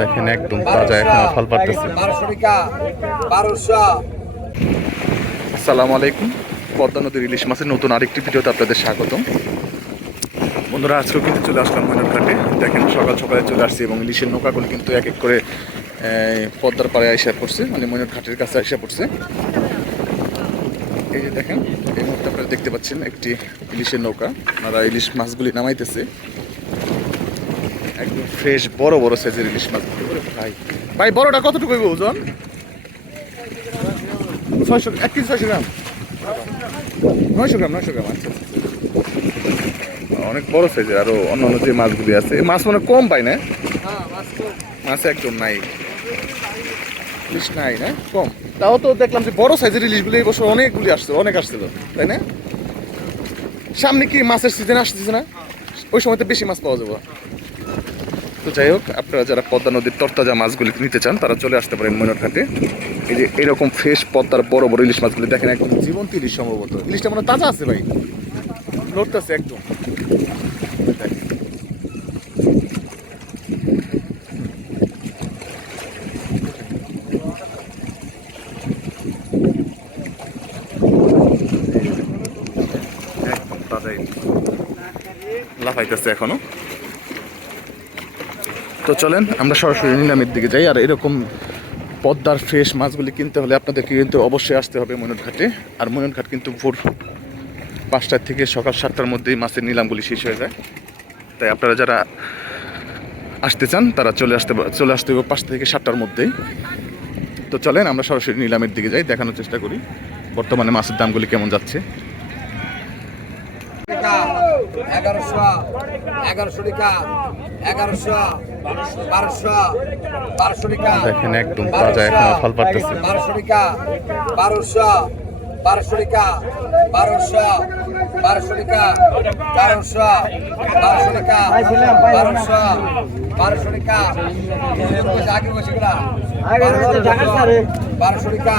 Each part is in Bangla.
দেখেন একদম তাজা এখনও ফল আসসালামু আলাইকুম। পদ্মা নদীর ইলিশ মাছের নতুন আরেকটি ভিডিওতে আপনাদের স্বাগতম। বন্ধুরা আজকেও কিন্তু চলে আসলাম ময়নার ঘাটে দেখেন সকাল সকালে চলে আসছি এবং ইলিশের নৌকাগুলো কিন্তু এক এক করে পদ্মার পাড়ে আইসা পড়ছে মানে ময়নার ঘাটের কাছে আইসা পড়ছে। এই যে দেখেন এই মুহূর্তে আপনারা দেখতে পাচ্ছেন একটি ইলিশের নৌকা। ওনারা ইলিশ মাছগুলি নামাইতেছে। ফ্রেশ বড় বড় সাইজের ইলিশ মাছ। ভাই ভাই, বড়টা কতটুকু হইব ওজন? ছয়শো এক কেজি ছয়শো গ্রাম। নয়শো গ্রাম নয়শো গ্রাম আচ্ছা। অনেক বড় সাইজের, আরও অন্যান্য যে মাছগুলি আছে। মাছ মানে কম পাই না? মাছ একদম নাই। ইলিশ নাই না? কম। তাও তো দেখলাম যে বড় সাইজের ইলিশগুলি এই বছর অনেকগুলি আসছে, অনেক আসছিল, তাই না? সামনে কি মাছের সিজন আসতেছে না? ওই সময় তো বেশি মাছ পাওয়া যাবে। তো যাই হোক, আপনারা যারা পদ্মা নদীর তরতাজা মাছগুলি নিতে চান, তারা চলে আসতে পারেন ময়নার ঘাটে এই যে এরকম ফ্রেশ পদ্মার বড় বড় ইলিশ মাছগুলি দেখেন, একদম জীবন্ত ইলিশ সম্ভবত। ইলিশটা মানে তাজা আছে ভাই। লড়তেছে একদম। লাফাইতেছে এখনও। তো চলেন, আমরা সরাসরি নিলামের দিকে যাই। আর এরকম পদ্মার ফ্রেশ মাছগুলি কিনতে হলে আপনাদেরকে কিন্তু অবশ্যই আসতে হবে ময়ূর ঘাটে আর ময়ূর ঘাট কিন্তু ভোর পাঁচটার থেকে সকাল সাতটার মধ্যেই মাছের নিলামগুলি শেষ হয়ে যায়। তাই আপনারা যারা আসতে চান, তারা চলে আসতে চলে আসতে হবে পাঁচটা থেকে সাতটার মধ্যেই। তো চলেন, আমরা সরাসরি নিলামের দিকে যাই, দেখানোর চেষ্টা করি। বর্তমানে মাছের দামগুলি কেমন যাচ্ছে? টাকা এগারোশো এগারোশো টাকা এগারোশো বারোশো বারোশো টাকা দেখেন একদম তাজা এখনও ফল পাড়তেছে বারোশো টাকা বারোশো বারোশো টাকা বারোশো বারোশো টাকা বারোশো বারোশো টাকা বারোশো বারোশো টাকা। আগে বসে বারোশো টাকা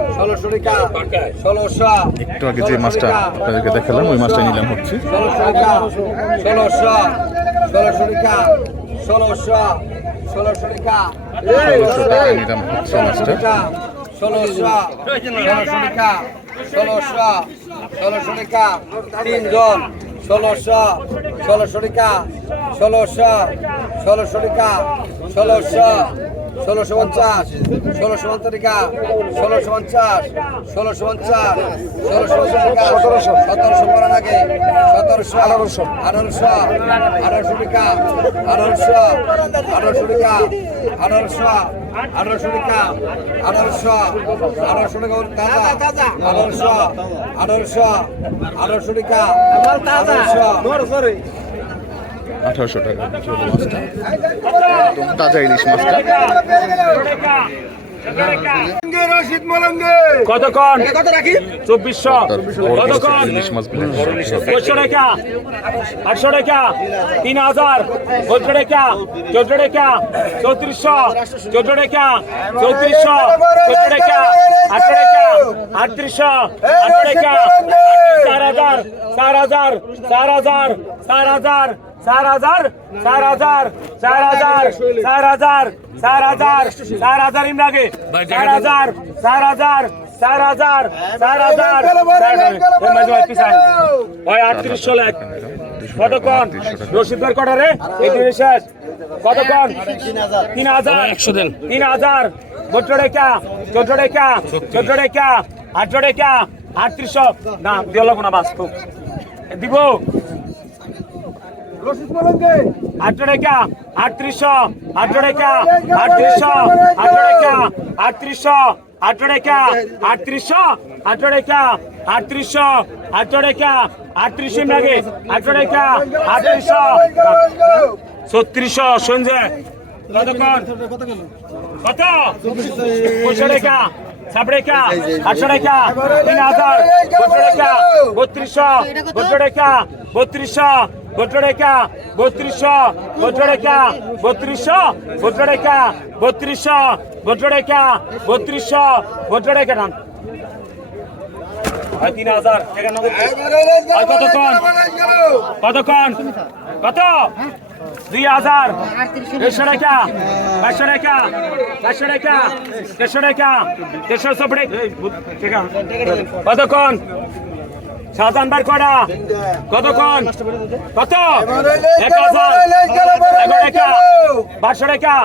একটু আগে যে মাছটা আপনাদেরকে দেখালাম ওই মাছটা নিলাম হচ্ছে নিলাম হচ্ছে মাছটা তিনজন ষোলোশো ষোলোশো টাকা ষোলোশো ষোলোশো টাকা ষোলোশো ষোলোশো পঞ্চাশ ষোলোশো পঞ্চাশ টাকা ষোলোশো পঞ্চাশ ষোলোশো পঞ্চাশ ষোলোশো পঞ্চাশ টাকা সতেরোশো সতেরোশো করা লাগে সতেরোশো আঠারোশো। আঠারোশো আঠারোশো টাকা আঠারোশো আঠারোশো টাকা আঠারোশো আঠারোশো টাকা আঠারোশো আঠারোশো টাকা তাজা আঠারোশো আঠারোশো আঠারোশো টাকা আঠারোশো আঠারোশো টাকা মাছটা। একদম তাজা ইলিশ মাছটা। কত কন? চব্বিশশো। বড় কত কন? ইলিশ মাছগুলো পঁচিশশো টাকা। আটশো টাকা। তিন হাজার। চোদ্দ টাকা। চোদ্দ টাকা। চৌত্রিশশো। চোদ্দ টাকা। চৌত্রিশশো। চোদ্দ টাকা। আটশো টাকা। আটত্রিশশো। আটশো টাকা। চার হাজার। চার হাজার। চার হাজার। চার হাজার। চার হাজার চার হাজার চার হাজার চার হাজার চার হাজার চার হাজার ইমরাগে চার হাজার চার হাজার চার হাজার চার হাজার। ওই আটত্রিশশো লাখ কতক্ষণ? রশিদের কটারে এই দিন শেষ। কতক্ষণ? তিন হাজার। একশো দিন। তিন হাজার। চোদ্দ টাকা চোদ্দ টাকা চোদ্দ টাকা আটশো টাকা আটত্রিশশো না দিল না বাস দিব। আটশো টাকা আটত্রিশশো আটশো টাকা আটত্রিশশো আটশো টাকা আটত্রিশশো আটশো টাকা আটত্রিশশো আটশো টাকা আটত্রিশশো আটশো টাকা আটত্রিশশো লাগে আটশো টাকা আটত্রিশশো। ছত্রিশশো সঞ্জয়। কত? পঁয়ষট্টি টাকা সাবড়েকা আটশো টাকা তিন হাজার বত্র টাকা বত্রিশশো বত্র টাকা বত্রিশশো বত্র বত্রিশশো বত্র বত্রিশশো বত্র বত্রিশশো বত্র বত্রিশশো বত্র তিন হাজার কতক্ষণ কতক্ষণ কত দুই হাজার। দেড়শো টাকা পাঁচশো টাকা পাঁচশো টাকা দেড়শো টাকা দেড়শো সবড়ে কতক্ষণ? সাজান বার করা। কতক্ষণ? কত? এক হাজার। এগারো টাকা বারোশো টাকা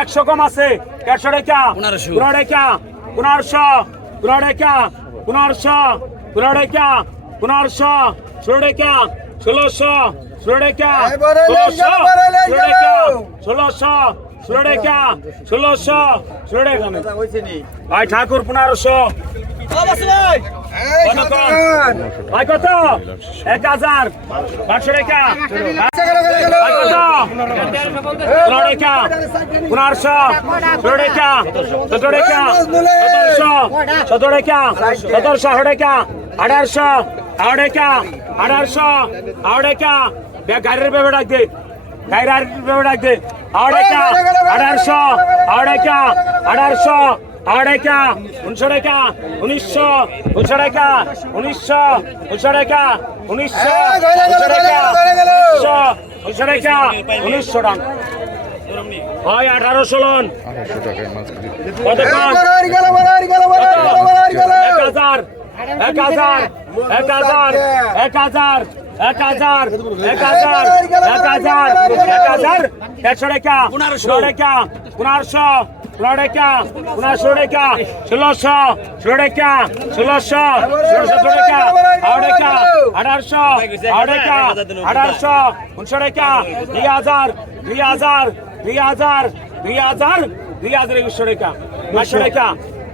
একশো কম আছে। একশো টাকা পনেরো টাকা পনেরোশো পনেরো টাকা পনেরোশো পনেরো টাকা পনেরোশো ষোলো টাকা ষোলোশো ষোলো টাকা ষোলোশো ষোলো টাকা ষোলোশো ষোলো টাকা ষোলোশো ষোলো টাকা ভাই ঠাকুর পনেরোশো। ভাই কত? এক হাজার। পাঁচশো টাকা পনেরো টাকা পনেরোশো। ষোলো টাকা সতেরো টাকা সতেরোশো। সতেরো টাকা সতেরোশো। আঠারো টাকা আঠারোশো আঠারো টাকা আঠারোশো আঠারো টাকা গাড়ির ব্যাপারে ডাক দে। গাড়ির ব্যাপারে ডাক দে। আড়াইটা আড়াইশো আড়াইটা আড়াইশো আড়াইটা উনশো টাকা উনিশশো উনশো টাকা উনিশশো উনশো টাকা উনিশশো উনশো টাকা উনিশশো উনশো টাকা উনিশশো টাকা। হয় আঠারোশো লন কত এক এক হাজার। এক হাজার এক হাজার এক হাজার এক হাজার এক হাজার এক হাজার একশো টাকা ষোলো টাকা পনেরোশো ষোলো টাকা পনেরোশো টাকা ষোলোশো ষোলো টাকা ষোলোশো ষোলোশো টাকা আড়াই টাকা আঠারোশো আড়াই টাকা আঠারোশো উনিশশো টাকা দুই হাজার দুই হাজার দুই হাজার দুই হাজার দুই হাজার একুশশো টাকা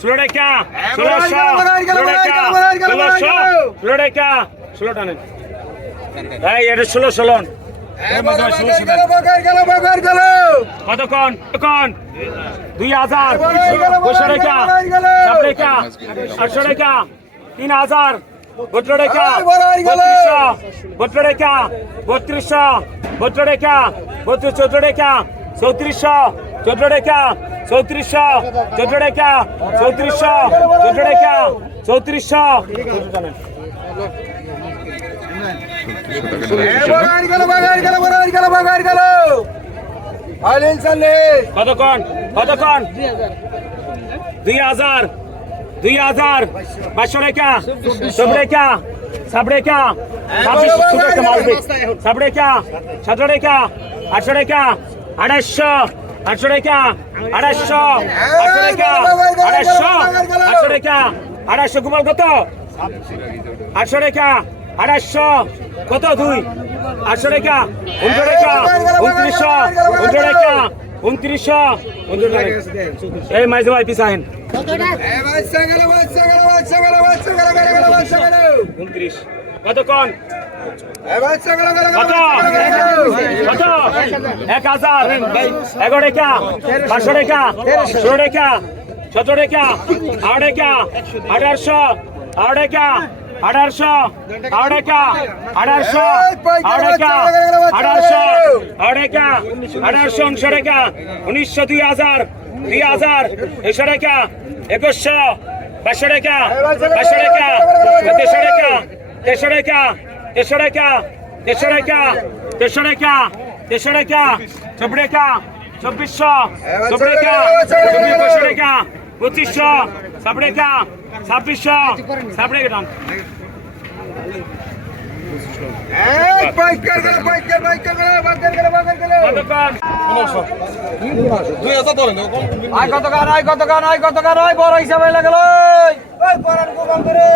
ষোলো টাকা ষোলোশো ষোলো টাকা ষোলোশো ষোলো টাকা ষোলো টানেন এই এটা ষোলো ষোলন কতক্ষণ কতক্ষণ দুই হাজার দুশো টাকা সাত টাকা আটশো টাকা তিন হাজার বত্র টাকা বত্রিশশো বত্র টাকা বত্রিশশো বত্র টাকা বত্রিশ চোদ্দ টাকা চৌত্রিশশো চোদ্দ টাকা চৌত্রিশশো চোদ্দ টাকা চৌত্রিশশো চোদ্দ টাকা চৌত্রিশশো। কতক্ষণ? কতক্ষণ? দুই হাজার দুই হাজার পাঁচশো টাকা সব রেখা সাব রেখা ছাব্বিশ একটা মারবে সাব রেখা সতেরো টাকা আটশো টাকা আড়াইশো আটশো টাকা আড়াইশো আটশো টাকা আড়াইশো আটশো টাকা আড়াইশো কুমার কত? আটশো টাকা আড়াইশো কত দুই? আটশো টাকা উনশো টাকা উনত্রিশশো উনশো টাকা উনত্রিশশো উনশো টাকা। এই মাইজে ভাই পিসাহেন উনত্রিশ। কতক্ষণ? এক হাজার। এগারো রেখা, পাঁচশো রেখা, ষোলো রেখা, সতেরো রেখা আট রেখা, আঠারোশো আট রেখা, আঠারোশো আড়েকা আঠারোশো আড়েকা আঠারোশো আড়েকা আঠারোশো উনিশশো রেখা, উনিশশো দুই হাজার দুই হাজার একশো রেখা, একুশশো, পাঁচশো রেখা পাঁচশো রেখা তেরোশো রেখা তেসরেকা তেসরেকা তেসরেকা তেসরেকা তেসরেকা চব্রেকা চব্বিশশো চব্রেকা চব্বিশ বছরেকা পঁচিশশো সাবরেকা ছাব্বিশশো সাবরেকা ডান কত গান আয় কত গান আয় কত গান আয় বড় হিসাবে লাগল বড় গোবান করে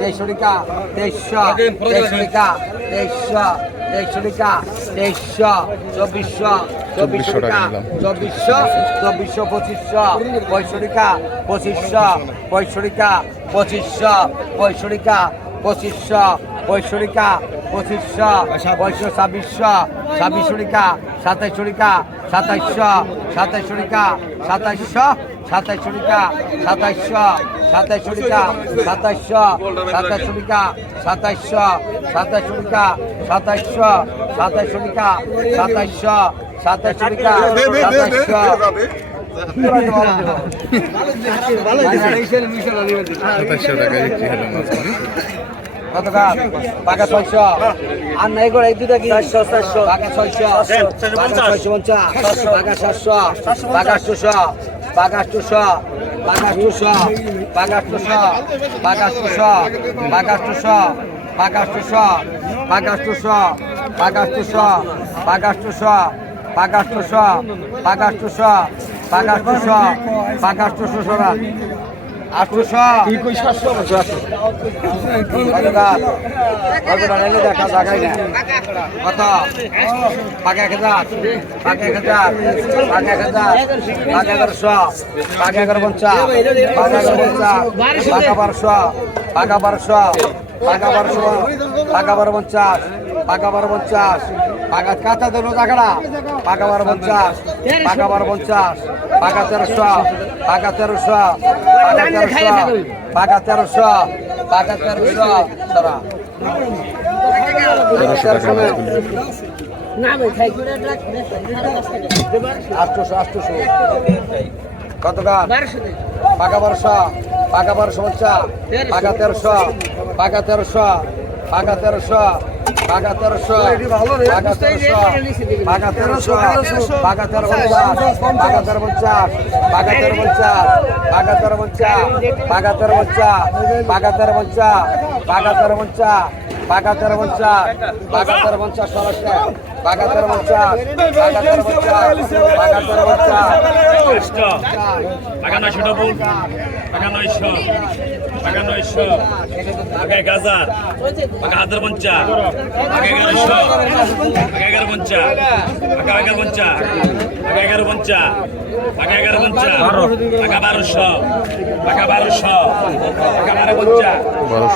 তেইশশো টাকা তেইশশো তেইশশো টাকা তেইশশো তেইশশো টাকা তেইশশো চব্বিশশো চব্বিশশো টাকা চব্বিশশো চব্বিশশো পঁচিশশো পঁয়ষট্টি টাকা পঁচিশশো পঁয়ষট্টি টাকা পঁচিশশো পঁয়ষট্টি টাকা পঁচিশশো পঁয়ষট্টি টাকা পঁচিশশো পঁয়ষট্টি ছাব্বিশশো ছাব্বিশশো টাকা সাতাইশশো টাকা সাতাইশশো সাতাইশশো টাকা সাতাইশশো সাতাইশশো টাকা সাতাইশশো সাতাইশশো টাকা সাতাইশশো সাতাইশশো টাকা সাতাইশশো সাতাইশশো টাকা সাতাইশশো সাতাইশশো টাকা সাতাইশশো সাতাইশশো টাকা সাতাইশশো টাকা হলো মাছগুলি কত পাকা ছয়শো আর নাই করে এই দুটা কি চারশো চারশো পাকা ছয়শো পাকা ছয়শো পঞ্চাশ পাকা সাতশো পাকা আটশোশো পাকা আটশোশো পাকা আটশোশো পাকা আটশোশো পাকা আটশোশো পাকা আটশোশো পাকা আটশোশো পাকা আটশোশো পাকা আটশোশো পাকা আটশোশো পাকা আটশোশো পাকা আটশোশো পাকা আটশোশো পাকা আটশোশো সরা আটশোশো কত টাকা দেখা দেখাই না কত পাকা এক হাজার পাকা এক হাজার পাকা এক হাজার পাকা এগারোশো পাকা এগারো পঞ্চাশ পাকা এগারো পঞ্চাশ পাকা বারোশো পাকা বারোশো পাকা বারোশো বারো পঞ্চাশ পাকা কাঁচা দেবো টাকাটা পাকা বারো পঞ্চাশ পাকা বারো পঞ্চাশ পাকা তেরোশো পাকা তেরোশো পাকা তেরোশো পাকা তেরোশো পাকা তেরোশো মাছগুলি আটশোশো আটশোশো। কত গান পাকা বারোশো পাকা বারোশো পঞ্চাশ পাকা তেরোশো পাকা তেরোশো পাকা তেরোশো পাকা তেরোশো পাকা তেরোশো পাকা তেরোশো পাকা তেরো পঞ্চাশ পাকা তেরো পঞ্চাশ পাকা তেরো পঞ্চাশ পাকা তেরো পঞ্চাশ পাকা তেরো পঞ্চাশ পাকা তেরো পঞ্চাশ। পাকা তেরো পঞ্চাশ পাকা তেরো পঞ্চাশ পাকা তেরো পঞ্চাশ সরাসরি পাকা তেরো পঞ্চাশ পাকা তেরো পঞ্চাশ পাকা তেরো পঞ্চাশ টাকা নয়শো ডবল টাকা নয়শো টাকা নয়শো টাকা এক হাজার। টাকা হাজার পঞ্চা টাকা এগারোশো। টাকা এগারো পঞ্চা টাকা এগারো পঞ্চা টাকা এগারো পঞ্চা টাকা এগারো পঞ্চা টাকা বারোশো টাকা বারোশো টাকা বারো পঞ্চা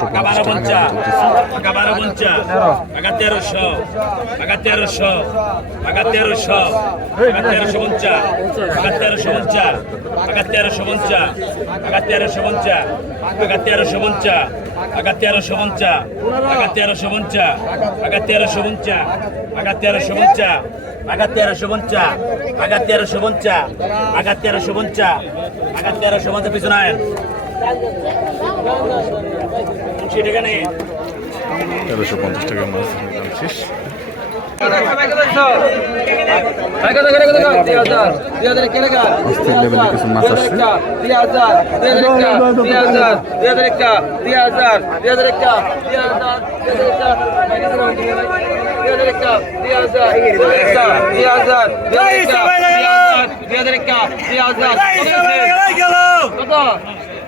টাকা বারো পঞ্চা টাকা বারো পঞ্চা টাকা তেরোশো টাকা তেরোশো টাকা তেরোশো টাকা তেরোশো পঞ্চা টাকা তেরোশো পঞ্চা তেরোশো পঞ্চা টাকা তেরোশো পঞ্চা টাকা তেরোশো পঞ্চা টাকা তেরোশো পঞ্চা টাকা তেরোশো পঞ্চা টাকা তেরোশো পঞ্চা টাকা তেরোশো পঞ্চা টাকা তেরোশো পঞ্চা টাকা তেরোশো পঞ্চা টাকা তেরোশো পঞ্চা টাকা তেরোশো পঞ্চা পিছনে তেরোশো পঞ্চাশ টাকা মাছ শেষ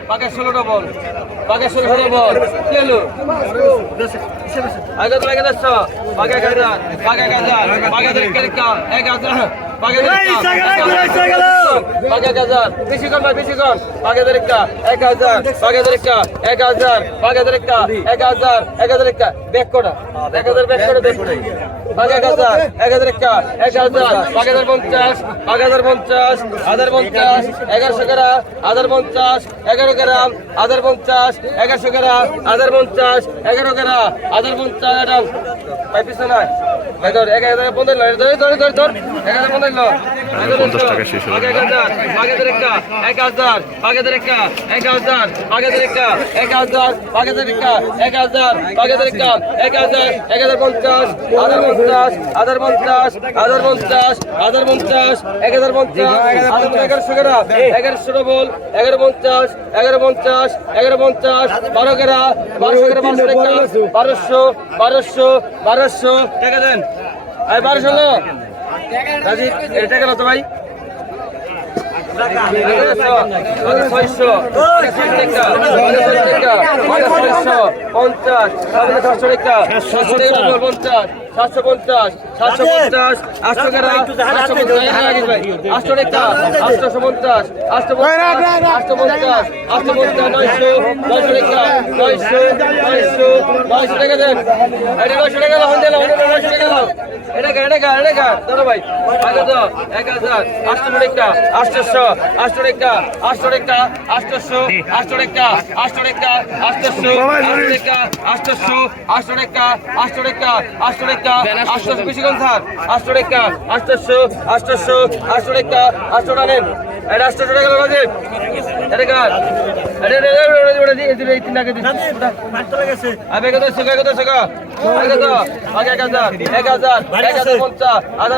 পাকে ষোলোটা বল বাগেশ্বর বরাবর কি হলো আগে তো আগে যাচ্ছ। বাগে গাজা বাগে গাজা বাগে গাজা এক গাজা এক হাজার এক হাজার পাকে এক হাজার এক হাজার এক এক হাজার এক হাজার পঞ্চাশ পাকে হাজার পঞ্চাশ হাজার পঞ্চাশ এগারোশো গ্রাম হাজার পঞ্চাশ এগারো গ্রাম হাজার পঞ্চাশ এগারোশো গ্রাম হাজার পঞ্চাশ এগারো গ্রাম হাজার পঞ্চাশ গ্রাম ভাই পিছনে ভাই ধর এক হাজার পনেরো ধর ধর ধর ধর এক হাজার পনেরো পঞ্চাশ টাকা শেষ হলো। এক হাজার এক হাজার এক হাজার এক হাজার এক হাজার এক হাজার এক হাজার পঞ্চাশ হাজার পঞ্চাশ পঞ্চাশ, হাজার পঞ্চাশ হাজার পঞ্চাশ হাজার পঞ্চাশ এক হাজার পঞ্চাশ, এগারোশো কেরা এগারোশো ডবল এগারো পঞ্চাশ এগারো পঞ্চাশ এগারো পঞ্চাশ, বারো কেরা বারোশো কেরা বারোশো টাকা, বারোশো বারোশো বারোশো, টাকা দেন। আর বারোশো হলো এটা টাকা তো ভাই। পঞ্চাশ পঞ্চাশ সাতশো পঞ্চাশ সাতশো পঞ্চাশ আটশো টাকা আটশো আটশো টাকা আটশো পঞ্চাশ আটশো পঞ্চাশ আটশো পঞ্চাশ আটশো পঞ্চাশ নয়শো নয়শো টাকা নয়শো নয়শো নয়শো টাকা দেন এটা নয়শো টাকা দাও হন্ডে নয়শো টাকা দাও এটা কা এটা কা এটা কা দাদা ভাই এক হাজার আটশো টাকা আটশোশো আটশো টাকা আটশো টাকা আটশোশো আটশো টাকা আটশো টাকা আটশোশো আটশো টাকা আটশোশো আটশো টাকা আটশো টাকা আটশো টাকা আটশোশো বেশি কোন স্যার আটশো টাকা আটশোশো আটশোশো আটশো টাকা আটশো টাকা এটা আটশোশো টাকা রাজীব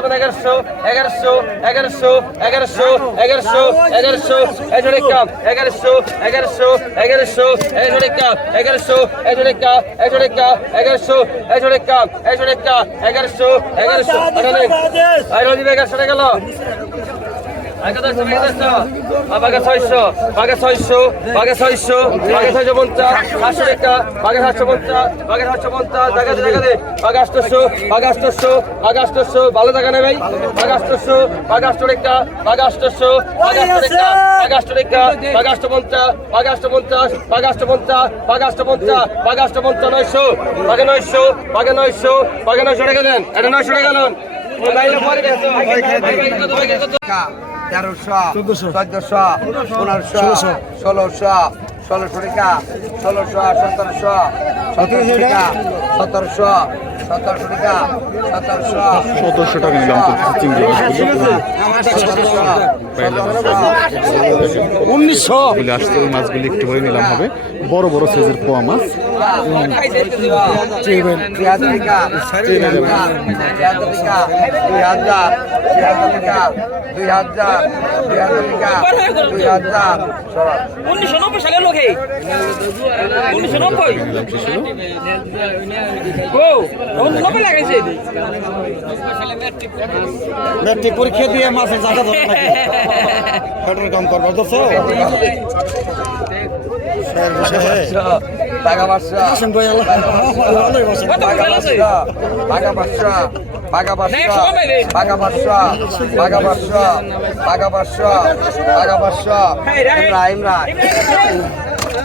মানে এগারোশো এগারোশো এগারোশো এগারোশো এগারোশো এগারোশো একশো টাকা এগারোশো এগারোশো এগারোশো একশো টাকা এগারোশো একশো টাকা একশো টাকা এগারোশো একশো টাকা একশো টাকা এগারোশো এগারোশো এগারোশো টাকা গেল বাঘা ছয়শো বাঘা ছয়শো বাঘা ছয়শো বাঘা ছয়শো পঞ্চাশ, সাতশো টাকা বাঘা সাতশো পঞ্চাশ বাঘা সাতশো পঞ্চাশ টাকা দে টাকা দে বাঘা আষ্টশো বাঘা আষ্টশো বাঘা আষ্টশো ভালো নেই ভাই বাঘা আষ্টশো বাঘা আষ্ট টাকা বাঘা আষ্টশো বাঘা আষ্ট টাকা বাঘা আষ্ট টাকা বাঘা আষ্ট পঞ্চাশ বাঘা আষ্ট পঞ্চাশ বাঘা আষ্ট পঞ্চাশ বাঘা আষ্ট পঞ্চাশ বাঘা আষ্ট পঞ্চাশ নয়শো বাঘা নয়শো বাঘা নয়শো বাঘা নয়শো টাকা দেন, এটা নয়শো টাকা দেন। ষোলোশো ষোলোশো টাকা ষোলোশো সতেরোশো সতেরোশো টাকা সতেরোশো সতেরোশো টাকা সতেরোশো সতেরোশো টাকা নিলাম তো চিংড়ি উনিশশো। মাছগুলি আসছে ওই মাছগুলি একটু করে নিলাম হবে। বড় বড় সাইজের পোয়া মাছ। দুই হাজার দুই হাজার দুই হাজার। উনিশশো নব্বই সালের লোকে উনিশশো নব্বই ও নব্বই লাগাইছে ম্যাট্রিক পরীক্ষা দিয়ে মাসে জায়গা ধরে নাকি পেট্রোল কাম করব তো টাকা পাঁচশো বাঘা পাঁচশো বাঘা পাঁচশো বাঘা পাঁচশো বাঘা পাঁচশো বাঘা পাঁচশো বাঘা পাঁচশো বাঘা পাঁচশো ইমরা ইমরা